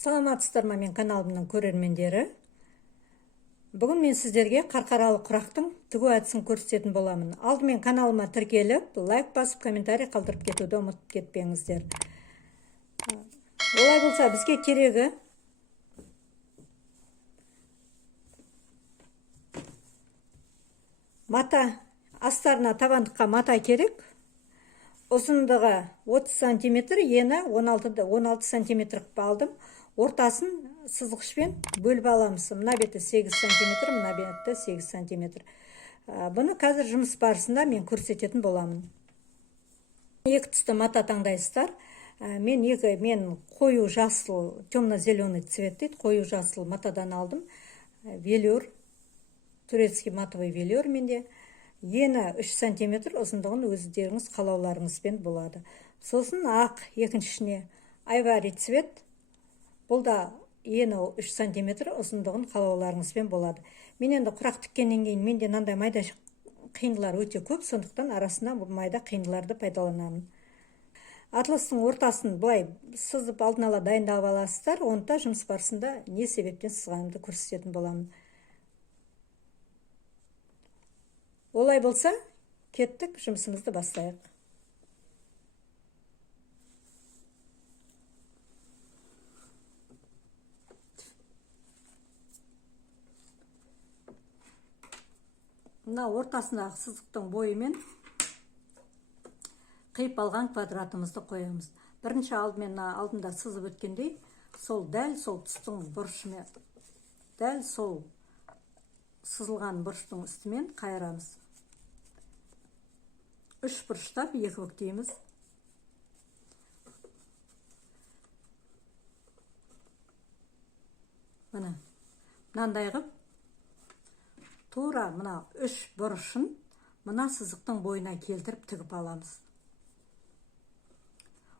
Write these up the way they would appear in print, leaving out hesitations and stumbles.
Саламатсыздар ма мен каналымның көрермендері. Бүгін мен сіздерге қарқаралы құрақтың тігу әдісін көрсететін боламын. Алдымен каналыма тіркеліп, лайк басып, комментарий қалдырып кетуді ұмытып кетпеңіздер. Олай болса, бізге керегі мата, астарына табандыққа мата керек. Ұзындығы 30 сантиметр, ені 16 сантиметр алдым. Ортасын сызғышпен бөліп аламыз. Мына беті 8 сантиметр, мына беті 8 сантиметр. Бұны қазір жұмыс барысында мен көрсететін боламын. Екі түсті мата таңдайсыздар. Мен қою жасыл, темно-зеленый цвет дейді, қою жасыл матадан алдым. Велюр, турецкий матовый велюр менде. Ені 3 сантиметр, ұзындығын өздеріңіз қалауларыңызбен болады. Сосын ақ екіншісіне айвари цвет. Бұл да ені 3 сантиметр, ұзындығын қалауларыңызбен болады. Мен енді құрақ тіккеннен кейін менде мынандай майда қиындылар өте көп, сондықтан арасына майда қиындыларды пайдаланамын. Атластың ортасын былай сызып алдын ала дайындап аласыздар, онда жұмыс барысында не себептен сызғанымды көрсететін боламын. Олай болса, кеттік, жұмысымызды бастайық. Мына ортасындағы сызықтың бойымен қиып алған квадратымызды қоямыз. Бірінші алдында сызып өткендей, дәл сол тұстың бұрышымен, дәл сол сызылған бұрыштың үстімен қайырамыз. 3 бұрыштап екі бүктейміз. Мынандай ғып, тура мына 3 бұрышын мына сызықтың бойына келтіріп тігіп аламыз.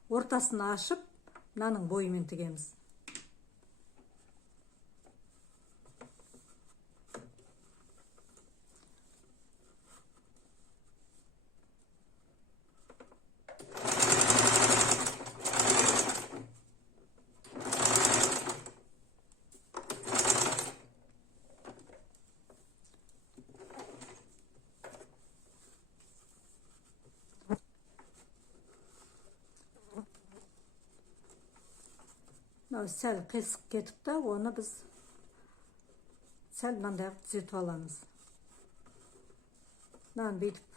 Ортасын ашып, мынаның бойымен тігеміз. Сәл қисық кетіпті, оны біз сәл мынандай түзетіп аламыз. Мынаны бүйтіп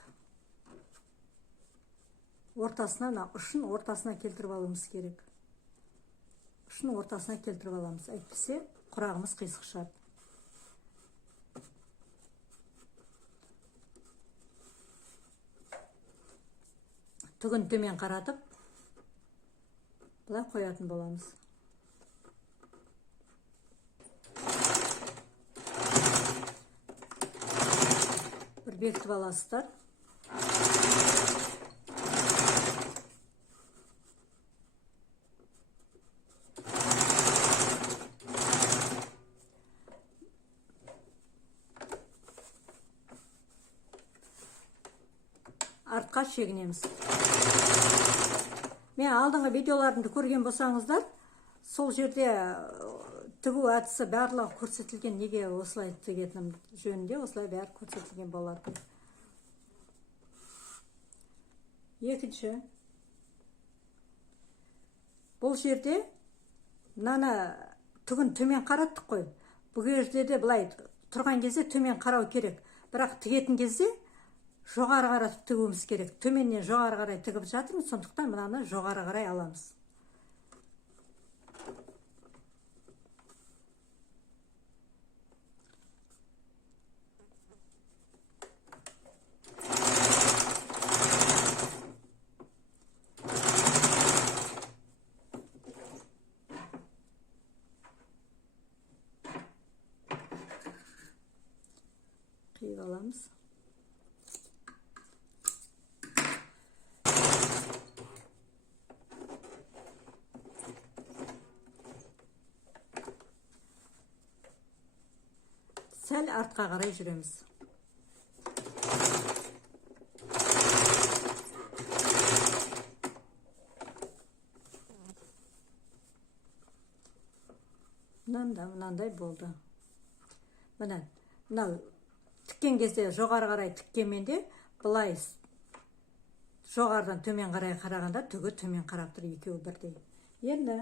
ортасына, ұшын ортасына келтіріп алуымыз керек. Ұшын ортасына келтіріп аламыз. Әйтпесе құрағымыз қисық шығады. Түгін төмен қаратып, бұлай қоятын боламыз. Бір бекітіп аласыздар. Артқа шегінеміз. Мен алдыңғы видеоларымды көрген болсаңыздар, сол жерде тігу әдісі барлығы көрсетілген, неге осылай тігетінім жөнінде осылай бәрі көрсетілген болады. Екінші, бұл жерде мынаны түгін төмен қараттық қой. Бұл жерде де былай тұрған кезде төмен қарау керек. Бірақ тігетін кезде жоғары қаратып тігуіміз керек. Төменнен жоғары қарай тігіп жатырмыз, сондықтан мынаны жоғары қарай аламыз. Қиып аламыз. Сәл артқа қарай жүреміз. мынандай болды. Мына тіккен кезде жоғары қарай тіккенменде былай жоғарыдан төмен қарай қарағанда түгі төмен қарап тұр, екеуі бірдей. Енді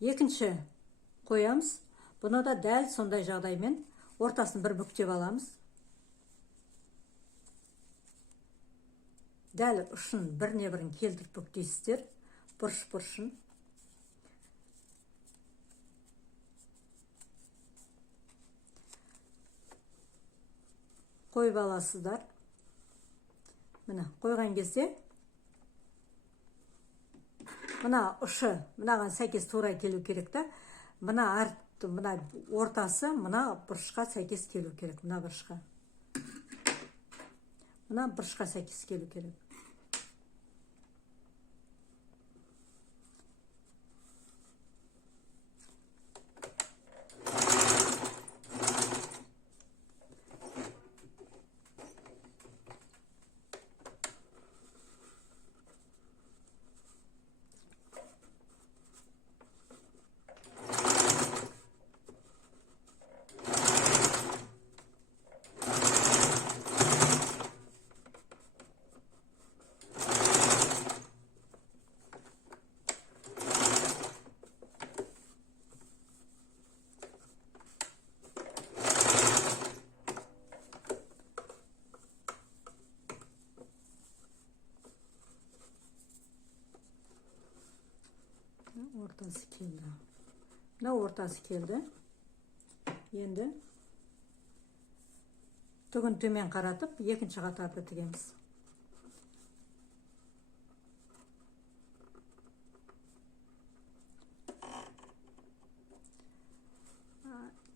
екінші қоямыз. Бұны да дәл сондай жағдаймен ортасын бір бүктеп аламыз. Дәл ұшын біріне бірін келтіріп бүктейсіздер, бұрыш-бұрышын. Қойып аласыздар. Мына қойған кезде мына ұшы мынаған сәйкес тура келу керек та, мына ортасы мына бұрышқа сәйкес келу керек, мына бұрышқа сәйкес келу керек. Ортасы келді. Мына ортасы келді. Енді түгін төмен қаратып, екінші қатарды тігеміз.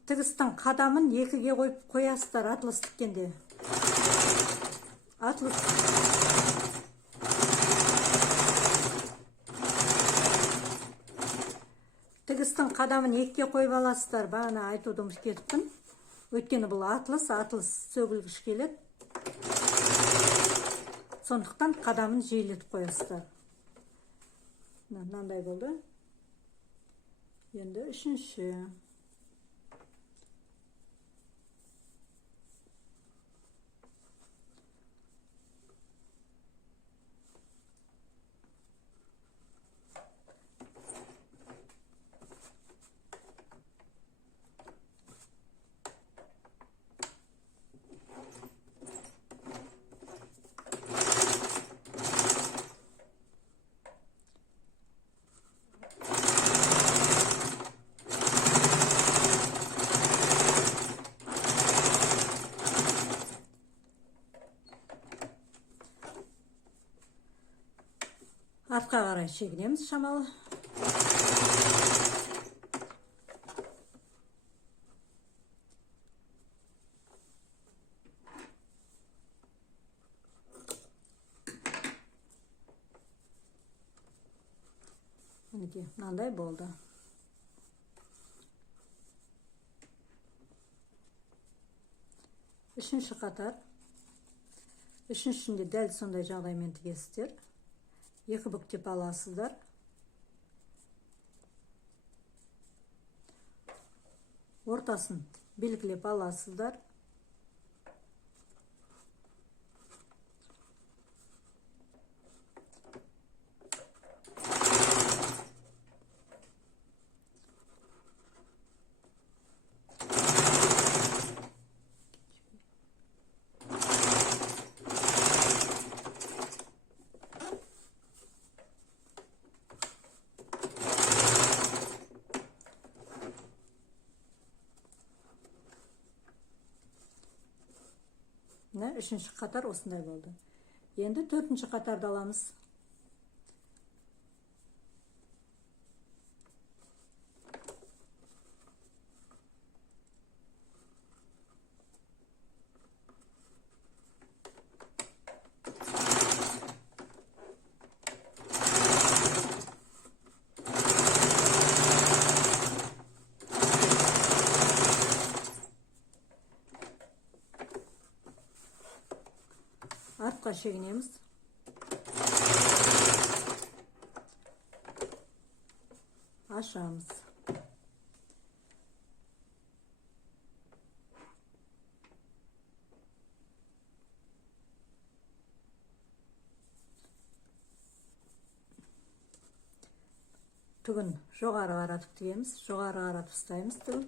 Тігістің қадамын екіге қоясыздар атлас тіккенде. Тігістің қадамын екіге қойып аласыздар. Бағана айтуды ұмытып кетіппін. Өйткені бұл атлас сөгілгіш келеді. Сондықтан қадамын жиілетіп қоясыздар. Мынандай болды. Енді үшінші. Артқа қарай шегінеміз шамалы. Мынандай болды. Үшінші қатар. Үшіншінде дәл сондай жағдаймен тігесіздер. Екі бүктеп аласыздар. Ортасын белгілеп аласыздар. Үшінші қатар осындай болды. Енді төртінші қатарды аламыз. Артқа шегінеміз. Ашамыз. түгін жоғары қаратып тігеміз, жоғары қаратып ұстаймыз түгін.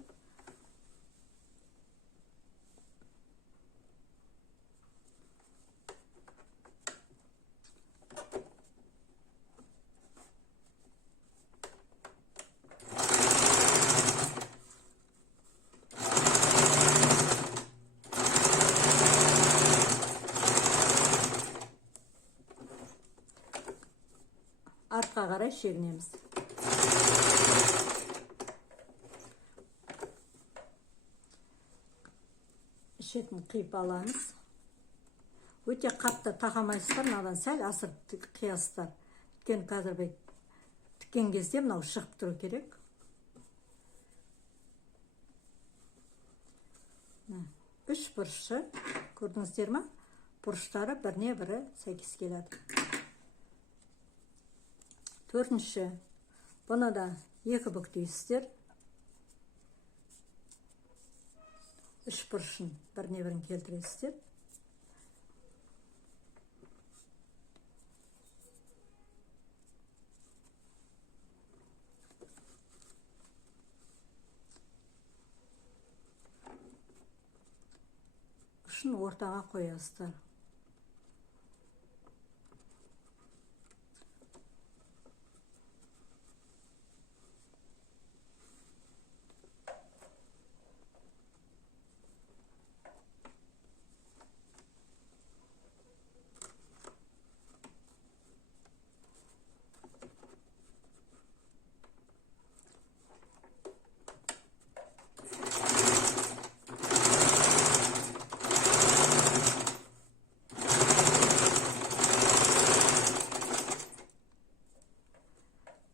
Артқа қарай шегінеміз. Шетін қиып аламыз. Өте қатты тақамайсыздар, мынадан сәл асырып қиясыздар. Өйткені қазір тіккен кезде мынау шығып тұру керек. Үш бұрышы, көрдіңіздер ме? Бұрыштары біріне бірі сәйкес келеді. Төртінші, бұны да екі бүктейсіздер. Үш бұрышын біріне бірін келтіресіздер. Ұшын ортаға қоясыздар.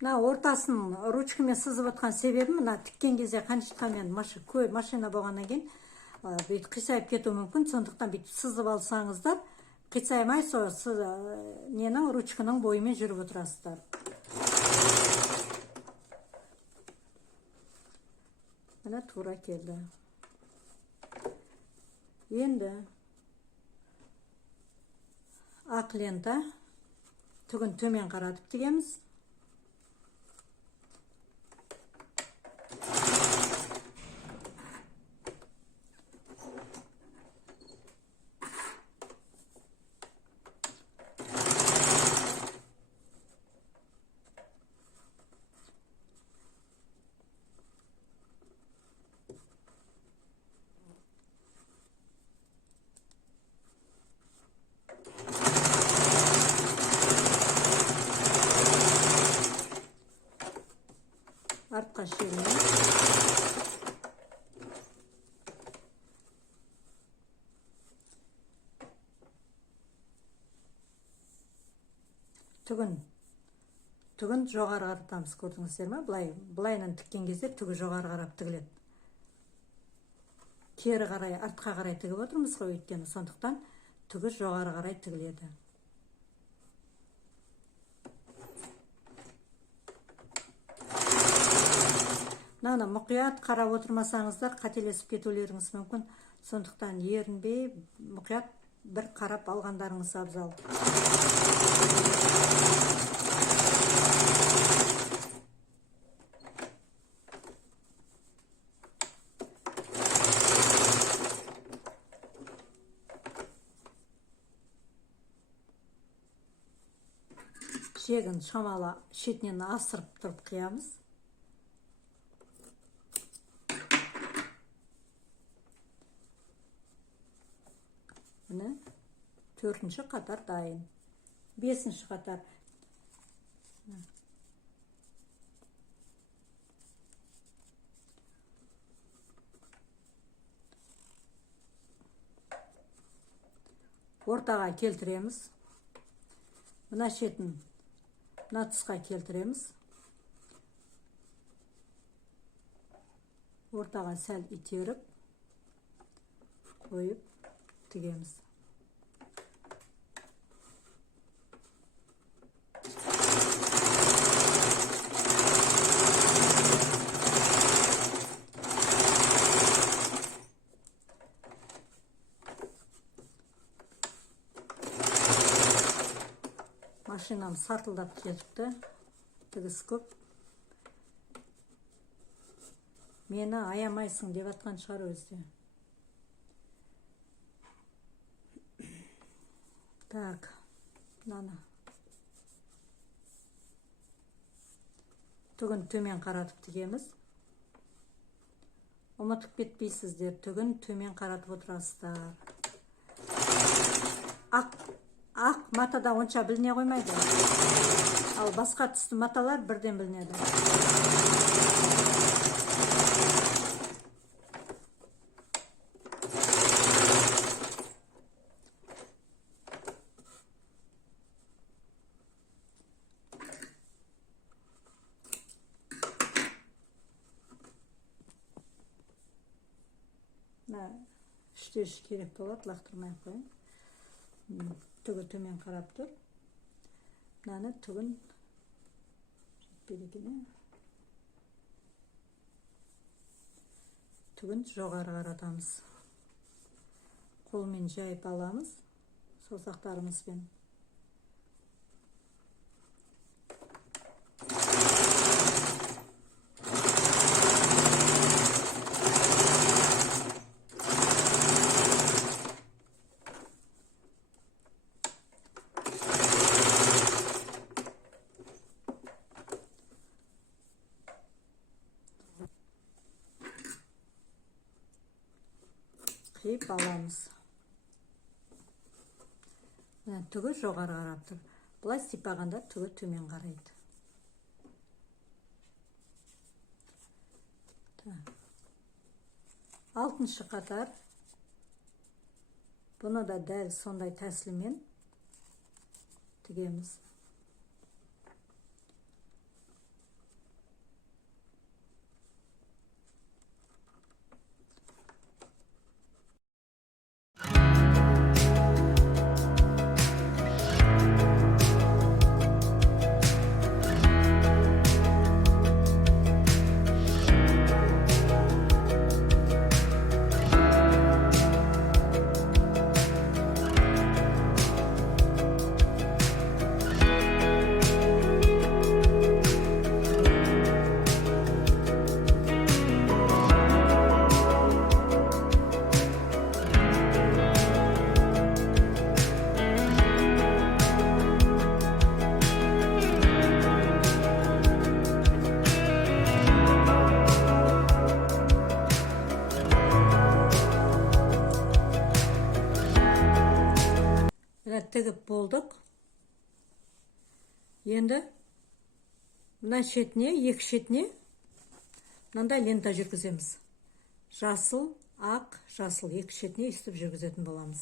Мына ортасын ручкамен сызып отқан себебім, мына тіккен кезде қаншықамен машина болғаннан кейін бүйтіп қисайып кетуі мүмкін. Сондықтан бүйтіп сызып алсаңыздар, қисаймай ненің ручканың бойымен жүріп отырасыздар. Мына тура келді. Енді ақ лента түгін төмен қаратып тігеміз. Артқа шегінеміз. Түгін жоғары қаратамыз, көрдіңіздер ме? Былайынан тіккен кезде түгі жоғары қарап тігіледі. Кері қарай, артқа қарай тігіп отырмыз ғой, өйткені сондықтан түгі жоғары қарай тігіледі. Мынаны мұқият қарап отырмасаңыздар, қателесіп кетулеріңіз мүмкін. Сондықтан ерінбей, мұқият бір қарап алғандарыңыз абзал. Шегін шамалы шетінен асырып тұрып қиямыз. Міне, төртінші қатар дайын. Бесінші қатар. Ортаға келтіреміз. Мына шетін мына тұсқа келтіреміз. Ортаға сәл итеріп, қойып тігеміз. Машинам сартылдап кетіпті, тігіс көп. Мені аямайсың деп атқан шығар өзі. Так, мынаны түгін төмен қаратып тігеміз. Ұмытып кетпейсіздер, түгін төмен қаратып отырасыздар. Ақ матада онша біліне қоймайды. Ал басқа түсті маталар бірден білінеді. Үш керек болады, лақтырмай қойын. Түгі төмен қарап тұр. Мынаны түгін жетпейді екен. Түгін жоғары қаратамыз. Қолмен жайып аламыз, саусақтарымызбен. Қиып аламыз. Түгі жоғары қарап тұр. Бұлай сипағанда түгі төмен қарайды. 6-шы қатар. Бұны да дәл сондай тәсілмен тігеміз. Тігіп болдық. Енді мына шетіне, екі шетіне мынандай лента жүргіземіз. Жасыл, ақ, жасыл екі шетіне үстіп жүргізетін боламыз.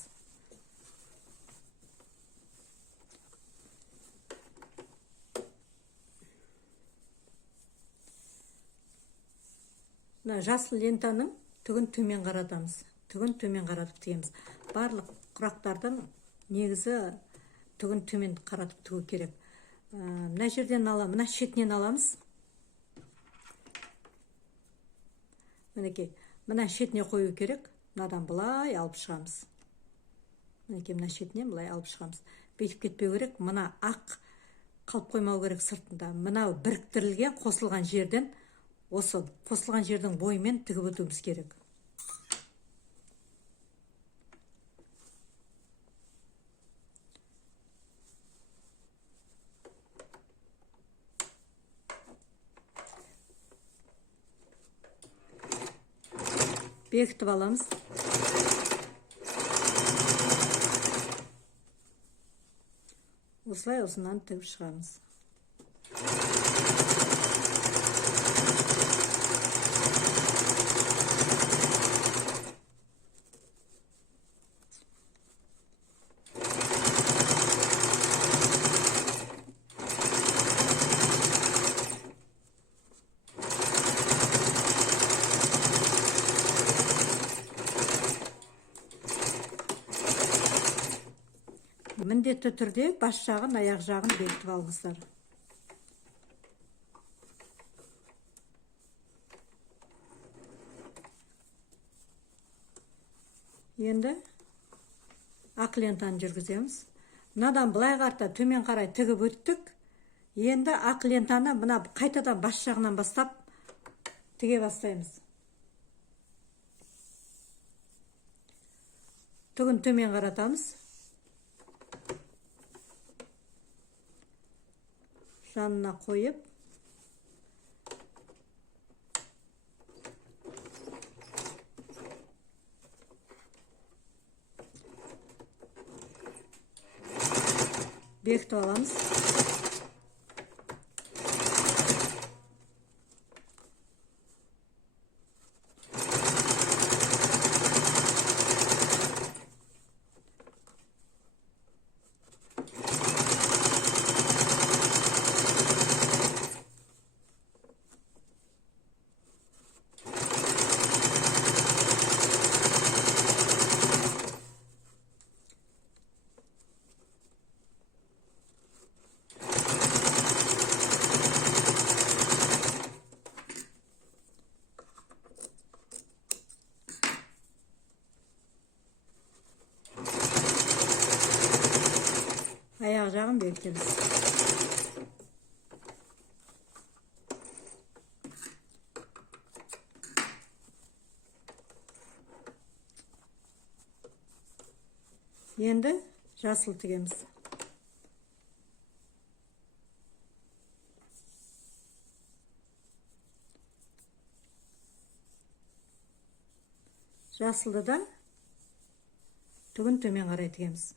Мына жасыл лентаның түгін төмен қаратамыз. Түгін төмен қаратып тігеміз. Барлық құрақтардың негізі түгін төмен қаратып тігу керек. Мына жерден аламыз, мына шетінен аламыз. Мінекей, мына шетіне қою керек. Мынадан бұлай алып шығамыз. Мінекей, мына шетінен бұлай алып шығамыз. Бетіп кетпеу керек. Мына ақ қалып қоймау керек сыртында. Мынау біріктірілген, қосылған жерден, осы қосылған жердің бойымен тігіп өтуіміз керек. Бекітіп аламыз. Осылай осынан тігіп шығамыз. Міндетті түрде бас жағын, аяқ жағын бекітіп алыңыздар. Енді ақ лентаны жүргіземіз. Мынадан былай қарта төмен қарай тігіп өттік. Енді ақ лентаны мына қайтадан бас жағынан бастап тіге бастаймыз. түгін төмен қаратамыз. Жанына қойып, бекітіп аламыз. Аяқ жағын бекітеміз. Енді жасыл тігеміз. Жасылды да түгін төмен қарай тігеміз.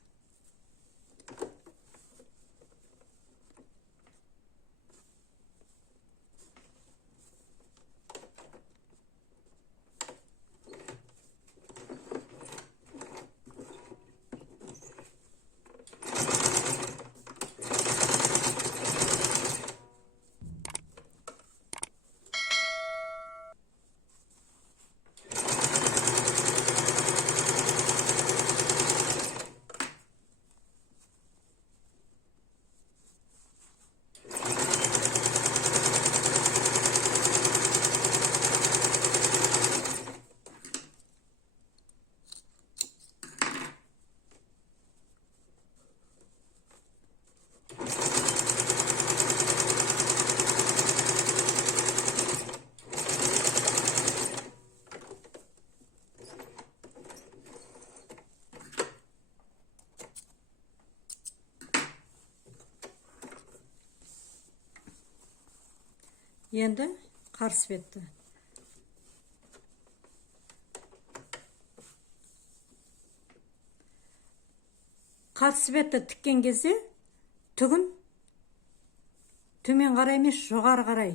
Енді қарсы бетті. Қарсы бетті тіккен кезде түгін төмен қарай емес, жоғары қарай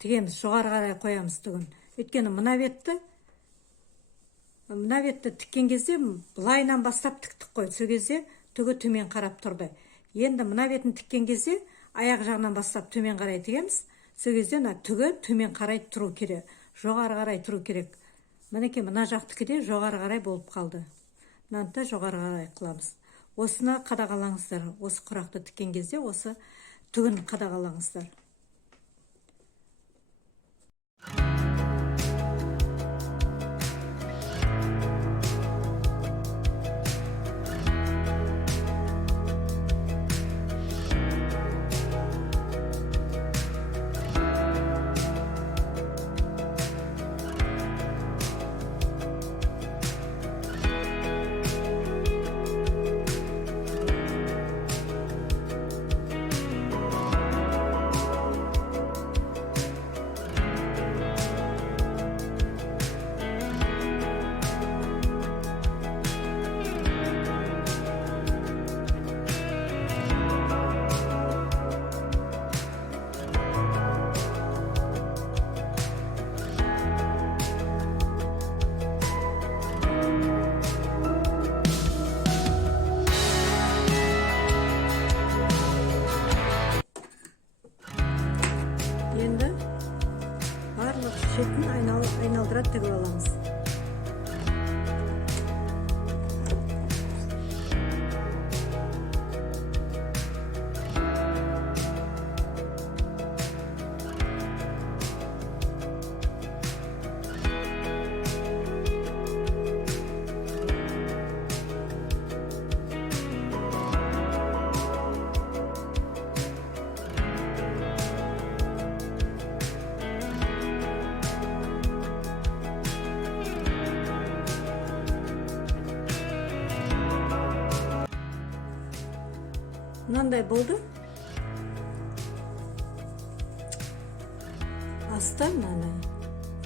тігеміз, жоғары қарай қоямыз түгін. Өйткені мына бетті тіккен кезде былайынан бастап тіктік қой. Сол кезде түгі төмен қарап тұрды. Енді мына бетін тіккен кезде аяқ жағынан бастап төмен қарай тігеміз. Сол кезде түгі төмен қарай тұру керек, жоғары қарай тұру керек. Мінекей мына жақтікі де жоғары қарай болып қалды. Мынаны да жоғары қарай қыламыз. Осыны қадағалаңыздар. Осы құрақты тіккен кезде осы түгін қадағалаңыздар. Енді барлық шетін айналдыра тігіп аламыз. мынандай болды. Асты мынаны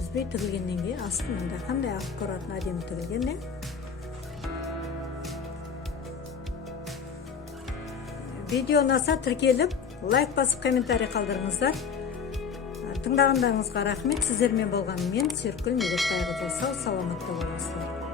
үзбей тігілгеннен кейін асты мынандай қандай аккуратно әдемі тігілген. Видео ұнаса тіркеліп, лайк басып, комментарий қалдырыңыздар. Тыңдағандарыңызға рахмет. Сіздермен болған мен Серкүл Медетбайқызы. Сау саламатта болыңыздар.